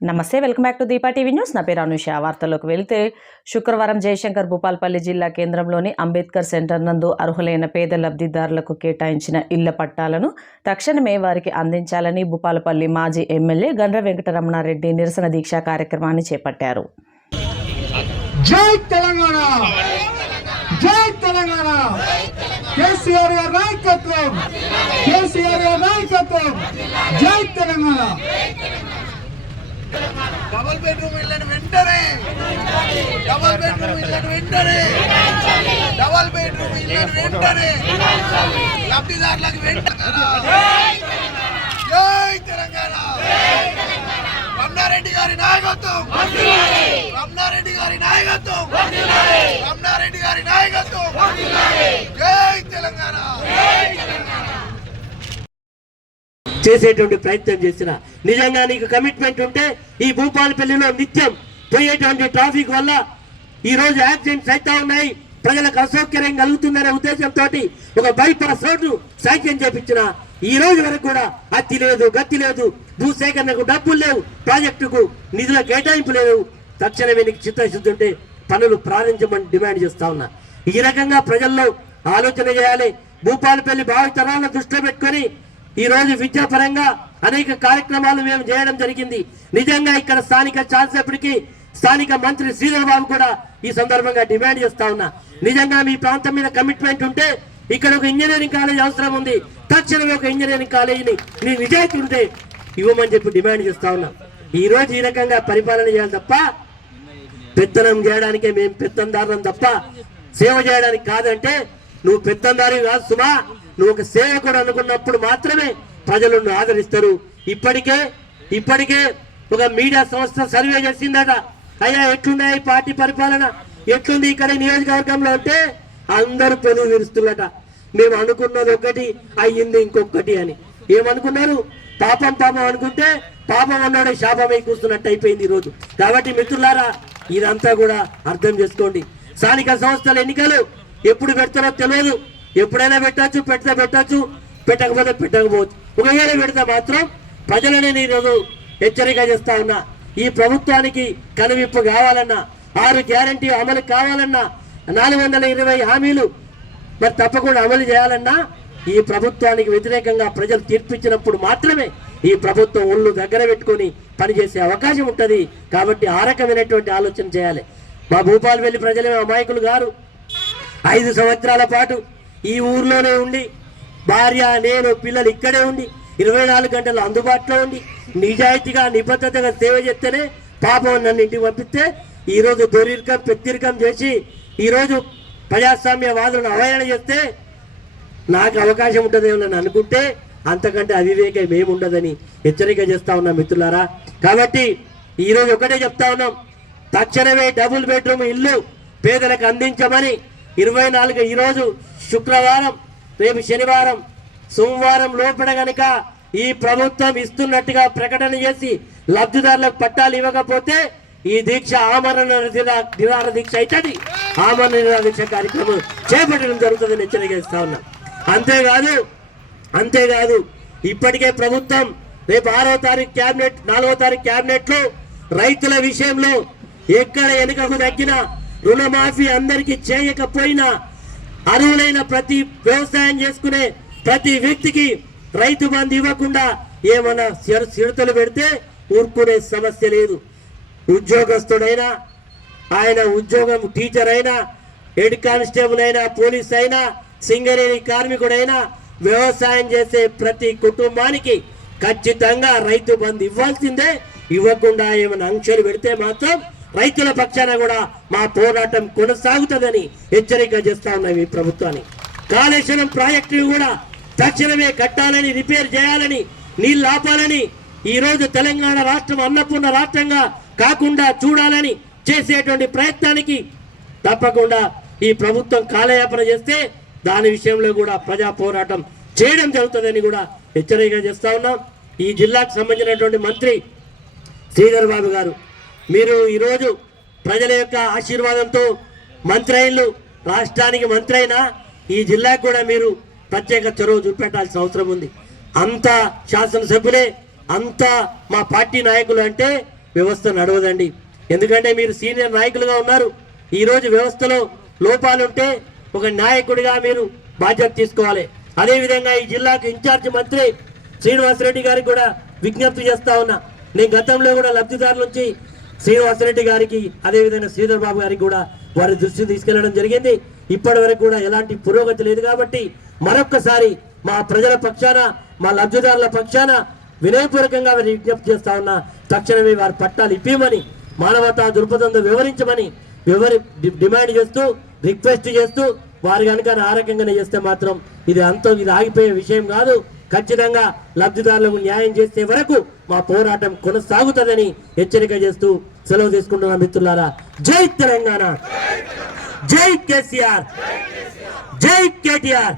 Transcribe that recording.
నమస్తే welcome back to Deepa TV news. నా పేరు అనుష. వార్తల్లోకి వెళ్తే శుక్రవారం జయశంకర్ భూపాల్పల్లి జిల్లా కేంద్రంలోని అంబేద్కర్ సెంటర్ నందు అర్హులైన పేద లబ్ధిదారులకు కేటాయించిన ఇళ్ళ పట్టాలను తక్షణమే వారికి అందించాలని భూపాలపల్లి మాజీ ఎమ్మెల్యే గండ్ర వెంకటరమణారెడ్డి నిరసన దీక్షా కార్యక్రమాన్ని చేపట్టారు. జై తెలంగాణ! జై తెలంగాణ! కేసీఆర్ నాయకత్వం! కేసీఆర్ నాయకత్వం! జై తెలంగాణ! డబుల్ బెడ్రూమ్ ఇళ్ళని వెంటనే. డబుల్ బెడ్రూమ్ ఇళ్ళని వెంటనే. డబుల్ బెడ్రూమ్ ఇళ్ళని వెంటనే. లబ్ధిదారులకు వెంటనే. జై తెలంగాణ. రమణారెడ్డి గారి నాయకత్వం. రమణారెడ్డి గారి నాయకత్వం. రమణారెడ్డి గారి నాయకత్వం. జై తెలంగాణ. చేసేటువంటి ప్రయత్నం చేసిన. నిజంగా నీకు కమిట్మెంట్ ఉంటే ఈ భూపాలపల్లిలో నిత్యం పోయేటువంటి ట్రాఫిక్ వల్ల ఈరోజు యాక్సిడెంట్స్ అవుతా ఉన్నాయి. ప్రజలకు అసౌకర్యం కలుగుతుందనే ఉద్దేశంతో ఒక బైపాస్ రోడ్డు శాంక్షన్ చేపించిన. ఈ రోజు వరకు కూడా అత్తి లేదు గత్తి లేదు. భూసేకరణకు డబ్బులు లేవు. ప్రాజెక్టుకు నిధుల కేటాయింపు లేవు. తక్షణమే నీకు చిత్తశుద్ధి ఉంటే పనులు ప్రారంభించమని డిమాండ్ చేస్తా ఉన్నా. ఈ రకంగా ప్రజల్లో ఆలోచన చేయాలి. భూపాలపల్లి భావితరాలను దృష్టిలో పెట్టుకొని ఈ రోజు విద్యాపరంగా అనేక కార్యక్రమాలు మేము చేయడం జరిగింది. నిజంగా ఇక్కడ స్థానిక శాసనసభ్యుడికి స్థానిక మంత్రి శ్రీధర్ బాబు కూడా ఈ సందర్భంగా డిమాండ్ చేస్తా ఉన్నా. నిజంగా మీ ప్రాంతం మీద కమిట్మెంట్ ఉంటే ఇక్కడ ఒక ఇంజనీరింగ్ కాలేజ్ అవసరం ఉంది. తక్షణమే ఒక ఇంజనీరింగ్ కాలేజీని నీ నిజాయితీ ఉంటే ఇవ్వమని చెప్పి డిమాండ్ చేస్తా ఉన్నా. ఈ రోజు ఈ రకంగా పరిపాలన చేయాలి తప్ప పెత్తనం చేయడానికే మేము పెత్తందారులం తప్ప సేవ చేయడానికి కాదంటే నువ్వు పెత్తందారి కాదు సుమా. నువ్వు ఒక సేవకుడు అనుకున్నప్పుడు మాత్రమే ప్రజలు ఆదరిస్తారు. ఇప్పటికే ఇప్పటికే ఒక మీడియా సంస్థ సర్వే చేసిందట. అయ్యా ఎట్లున్నాయి ఈ పార్టీ పరిపాలన? ఎట్లుంది ఇక్కడ నియోజకవర్గంలో అంటే అందరూ పెను విరుస్తున్నట మేము అనుకున్నది ఒకటి అయ్యింది ఇంకొకటి అని. ఏమనుకున్నారు? పాపం పాపం అనుకుంటే పాపం అన్నాడే శాపమై కూర్చున్నట్టు అయిపోయింది ఈరోజు రోజు. కాబట్టి మిత్రులారా ఇదంతా కూడా అర్థం చేసుకోండి. స్థానిక సంస్థల ఎన్నికలు ఎప్పుడు పెడతారో తెలియదు. ఎప్పుడైనా పెట్టచ్చు పెడితే పెట్టచ్చు పెట్టకపోతే పెట్టకపోవచ్చు. ఒకవేళ పెడితే మాత్రం ప్రజలని ఈరోజు హెచ్చరిక చేస్తా ఉన్నా. ఈ ప్రభుత్వానికి కనువిప్పు కావాలన్నా ఆరు గ్యారంటీ అమలు కావాలన్నా నాలుగు వందల ఇరవై హామీలు మరి తప్పకుండా అమలు చేయాలన్నా ఈ ప్రభుత్వానికి వ్యతిరేకంగా ప్రజలు తీర్పిచ్చినప్పుడు మాత్రమే ఈ ప్రభుత్వం ఒళ్ళు దగ్గర పెట్టుకొని పనిచేసే అవకాశం ఉంటుంది. కాబట్టి ఆ రకమైనటువంటి ఆలోచన చేయాలి. మా భూపాలపల్లి ప్రజలే అమాయకులు గారు. ఐదు సంవత్సరాల పాటు ఈ ఊర్లోనే ఉండి భార్య నేను పిల్లలు ఇక్కడే ఉండి ఇరవై నాలుగు గంటలు అందుబాటులో ఉండి నిజాయితీగా నిబద్ధతగా సేవ చేస్తేనే పాపం నన్ను ఇంటికి పంపిస్తే ఈరోజు దొరికం పెద్దిరికం చేసి ఈరోజు ప్రజాస్వామ్య వాదులను అవహేళన చేస్తే నాకు అవకాశం ఉంటుందేమో అని అనుకుంటే అంతకంటే అవివేకం ఏముండదని హెచ్చరిక చేస్తా ఉన్నాం మిత్రులారా. కాబట్టి ఈరోజు ఒకటే చెప్తా ఉన్నాం. తక్షణమే డబుల్ బెడ్రూమ్ ఇల్లు పేదలకు అందించమని ఇరవై నాలుగు ఈరోజు శుక్రవారం రేపు శనివారం సోమవారం లోపల గనుక ఈ ప్రభుత్వం ఇస్తున్నట్టుగా ప్రకటన చేసి లబ్ధిదారులకు పట్టాలు ఇవ్వకపోతే ఈ దీక్ష ఆమరణ నిరా- నిరాహార దీక్ష అవుతుంది ఆమరణ నిరాహార దీక్ష కార్యక్రమం చేపట్టడం జరుగుతుందని హెచ్చరిక ఇస్తా ఉన్నాం. అంతేకాదు అంతేకాదు ఇప్పటికే ప్రభుత్వం రేపు ఆరో తారీఖు క్యాబినెట్ నాలుగో తారీఖు క్యాబినెట్లో రైతుల విషయంలో ఎక్కడ వెనుకకు తగ్గినా రుణమాఫీ అందరికీ చేయకపోయినా అర్హులైన ప్రతి వ్యవసాయం చేసుకునే ప్రతి వ్యక్తికి రైతు బంధు ఇవ్వకుండా ఏమన్నా చిర- పెడితే ఊరుకునే సమస్య లేదు. ఉద్యోగస్తుడైనా ఆయన ఉద్యోగం టీచర్ అయినా హెడ్ కానిస్టేబుల్ అయినా పోలీస్ అయినా సింగరేణి కార్మికుడైనా వ్యవసాయం చేసే ప్రతి కుటుంబానికి ఖచ్చితంగా రైతు బంధు ఇవ్వాల్సిందే. ఇవ్వకుండా ఏమైనా అంక్షలు పెడితే మాత్రం రైతుల పక్షాన కూడా మా పోరాటం కొనసాగుతుందని హెచ్చరిక చేస్తా ఉన్నాం ఈ ప్రభుత్వాన్ని. కాళేశ్వరం ప్రాజెక్టును కూడా తక్షణమే కట్టాలని రిపేర్ చేయాలని నీళ్ళు ఆపాలని ఈరోజు తెలంగాణ రాష్ట్రం అన్నపూర్ణ రాష్ట్రంగా కాకుండా చూడాలని చేసేటువంటి ప్రయత్నానికి తప్పకుండా ఈ ప్రభుత్వం కాలయాపన చేస్తే దాని విషయంలో కూడా ప్రజా పోరాటం చేయడం జరుగుతుందని కూడా హెచ్చరిక చేస్తా ఉన్నాం. ఈ జిల్లాకు సంబంధించినటువంటి మంత్రి శ్రీధర్ బాబు గారు మీరు ఈరోజు ప్రజల యొక్క ఆశీర్వాదంతో మంత్రైన్లు రాష్ట్రానికి మంత్రైనా ఈ జిల్లాకు కూడా మీరు ప్రత్యేక చొరవ చూపెట్టాల్సిన అవసరం ఉంది. అంత శాసనసభ్యులే అంత మా పార్టీ నాయకులు అంటే వ్యవస్థ నడవదండి. ఎందుకంటే మీరు సీనియర్ నాయకులుగా ఉన్నారు. ఈరోజు వ్యవస్థలో లోపాలుంటే ఒక నాయకుడిగా మీరు బాధ్యత తీసుకోవాలి. అదేవిధంగా ఈ జిల్లాకు ఇన్ఛార్జ్ మంత్రి శ్రీనివాసరెడ్డి గారికి కూడా విజ్ఞప్తి చేస్తా ఉన్నా. నేను గతంలో కూడా లబ్ధిదారుల నుంచి శ్రీనివాసరెడ్డి గారికి అదేవిధంగా శ్రీధర్ బాబు గారికి కూడా వారి దృష్టి తీసుకెళ్ళడం జరిగింది. ఇప్పటి వరకు కూడా ఎలాంటి పురోగతి లేదు కాబట్టి మరొక్కసారి మా ప్రజల పక్షాన మా లబ్ధిదారుల పక్షాన వినయపూర్వకంగా వారి విజ్ఞప్తి చేస్తా ఉన్నా తక్షణమే వారి పట్టాలు ఇప్పిమని మానవతా దృక్పథంతో వివరించమని వివరి డిమాండ్ చేస్తూ రిక్వెస్ట్ చేస్తూ వారు కనుక ఆరోగ్యంగానే చేస్తే మాత్రం ఇది అంత ఇది ఆగిపోయే విషయం కాదు. ఖచ్చితంగా లబ్ధిదారులకు న్యాయం చేసే వరకు మా పోరాటం కొనసాగుతుందని హెచ్చరిక చేస్తూ సెలవు తీసుకుంటున్న మిత్రులారా జై తెలంగాణ. జై కేసీఆర్. జై కేటీఆర్.